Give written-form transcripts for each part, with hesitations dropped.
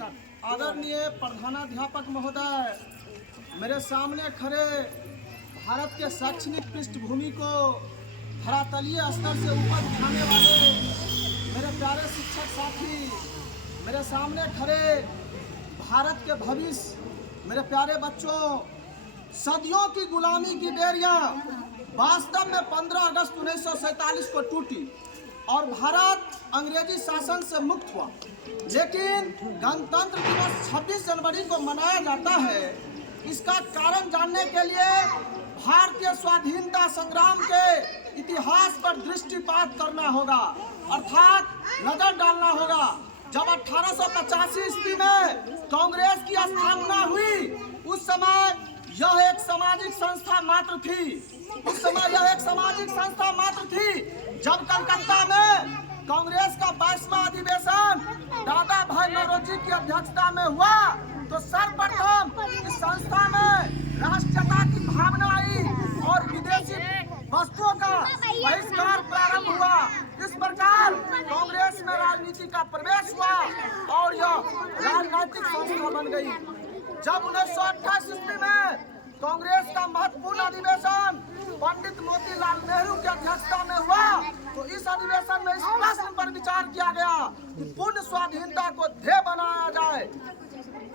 आदरणीय प्रधानाध्यापक महोदय, मेरे सामने खड़े भारत के शैक्षणिक पृष्ठभूमि को धरातलीय स्तर से ऊपर उठाने वाले मेरे प्यारे शिक्षक साथी, मेरे सामने खड़े भारत के भविष्य, मेरे प्यारे बच्चों, सदियों की गुलामी की बेड़ियां वास्तव में 15 अगस्त 1947 को टूटी और भारत अंग्रेजी शासन से मुक्त हुआ। लेकिन गणतंत्र दिवस 26 जनवरी को मनाया जाता है। इसका कारण जानने के लिए भारतीय स्वाधीनता संग्राम के इतिहास पर दृष्टिपात करना होगा, अर्थात नजर डालना होगा। जब 1885 ईस्वी में कांग्रेस की स्थापना हुई, उस समय यह एक सामाजिक संस्था मात्र थी। जब कलकत्ता में कांग्रेस का 22वां अधिवेशन दादा भाई नौरोजी की अध्यक्षता में हुआ, तो सर्वप्रथम इस संस्था में राष्ट्रीयता की भावना आई और विदेशी वस्तुओं का बहिष्कार प्रारंभ हुआ। इस प्रकार कांग्रेस में राजनीति का प्रवेश हुआ और यह राजनीतिक संस्था बन गई। जब 1928 ईस्वी में कांग्रेस का महत्वपूर्ण अधिवेशन पंडित मोतीलाल नेहरू की अध्यक्षता में हुआ, तो इस अधिवेशन में इस प्रश्न पर विचार किया गया कि पूर्ण स्वाधीनता को ध्येय बनाया जाए।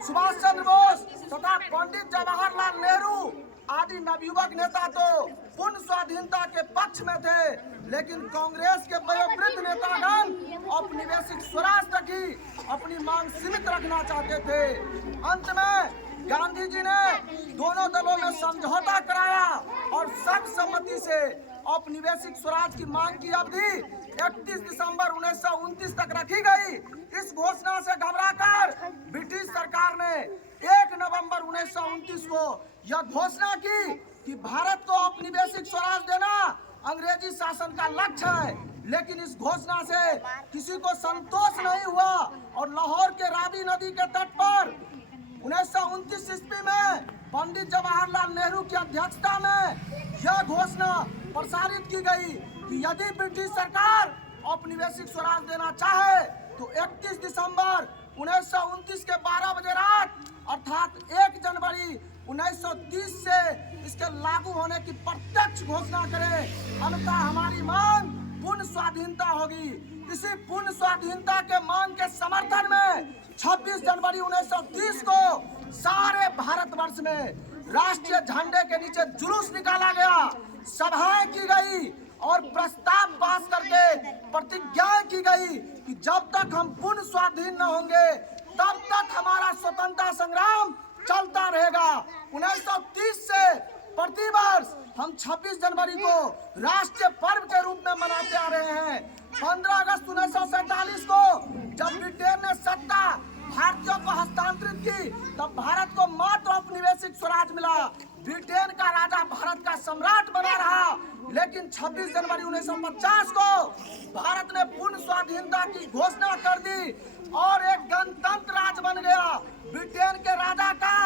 सुभाष चंद्र बोस तथा पंडित जवाहरलाल नेहरू आदि नवयुवक नेता तो पूर्ण स्वाधीनता के पक्ष में थे, लेकिन कांग्रेस के वयोवृद्ध नेतागण औपनिवेशिक स्वराज तक ही अपनी मांग सीमित रखना चाहते थे। अंत में गांधी जी ने दोनों दलों में समझौता कराया और सर्वसम्मति से औपनिवेशिक स्वराज की मांग की अवधि 31 दिसंबर 1929 तक रखी गई। इस घोषणा से घबराकर ब्रिटिश सरकार ने 1 नवंबर 1929 को यह घोषणा की कि भारत को औपनिवेशिक स्वराज देना अंग्रेजी शासन का लक्ष्य है। लेकिन इस घोषणा से किसी को संतोष नहीं हुआ और लाहौर के रावी नदी के तट पर 1929 ईस्वी में पंडित जवाहरलाल नेहरू की अध्यक्षता में यह घोषणा प्रसारित की गई कि यदि ब्रिटिश सरकार औपनिवेशिक स्वराज देना चाहे तो 31 दिसंबर 1929 के 12 बजे रात अर्थात 1 जनवरी 1930 से इसके लागू होने की प्रत्यक्ष घोषणा करे, अन्यथा हमारी मांग पूर्ण स्वाधीनता होगी। इसी पूर्ण स्वाधीनता के मांग के समर्थन में 26 जनवरी 1930 को सारे भारतवर्ष में राष्ट्रीय झंडे के नीचे जुलूस निकाला गया, सभाएं की गई और प्रस्ताव पास करके प्रतिज्ञाएं की गई कि जब तक हम पूर्ण स्वाधीन न होंगे तब तक हमारा स्वतंत्रता संग्राम चलता रहेगा। 1930 से प्रतिवर्ष हम 26 जनवरी को राष्ट्रीय पर्व के रूप में मनाते आ रहे हैं। 15 अगस्त 1947 को जब ब्रिटेन ने सत्ता भारतीयों को हस्तांतरित की, तब भारत को मात्र औपनिवेशिक स्वराज मिला। ब्रिटेन का राजा भारत का सम्राट बना रहा, लेकिन 26 जनवरी 1950 को भारत ने पूर्ण स्वाधीनता की घोषणा कर दी और एक गणतंत्र राज बन गया। ब्रिटेन के राजा का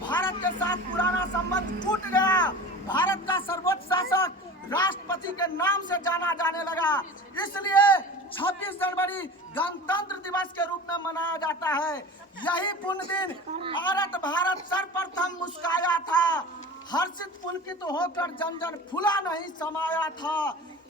भारत के साथ पुराना संबंध टूट गया। भारत का सर्वोच्च शासक राष्ट्रपति के नाम से जाना जाने लगा। इसलिए 26 जनवरी गणतंत्र दिवस के रूप में मनाया जाता है। यही पुण्य दिन भारत सर्वप्रथम मुस्काया था, हर्षित पुलकित होकर जन जन फूला नहीं समाया था।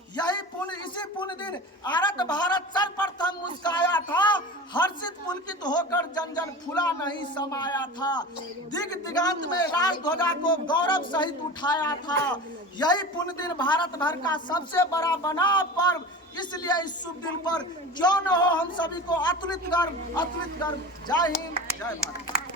इसी पुण्य दिन भारत सर्वप्रथम मुस्काया था, हर्षित पुलकित होकर जन जन फूला नहीं समाया था। दिग दिगंत में राष्ट्र ध्वजा को गौरव सहित उठाया था। यही पुण्य दिन भारत भर का सबसे बड़ा बना पर्व। इसलिए इस शुभ दिन पर क्यों न हो हम सभी को अतुलित गर्व। जय हिंद, जय भारत।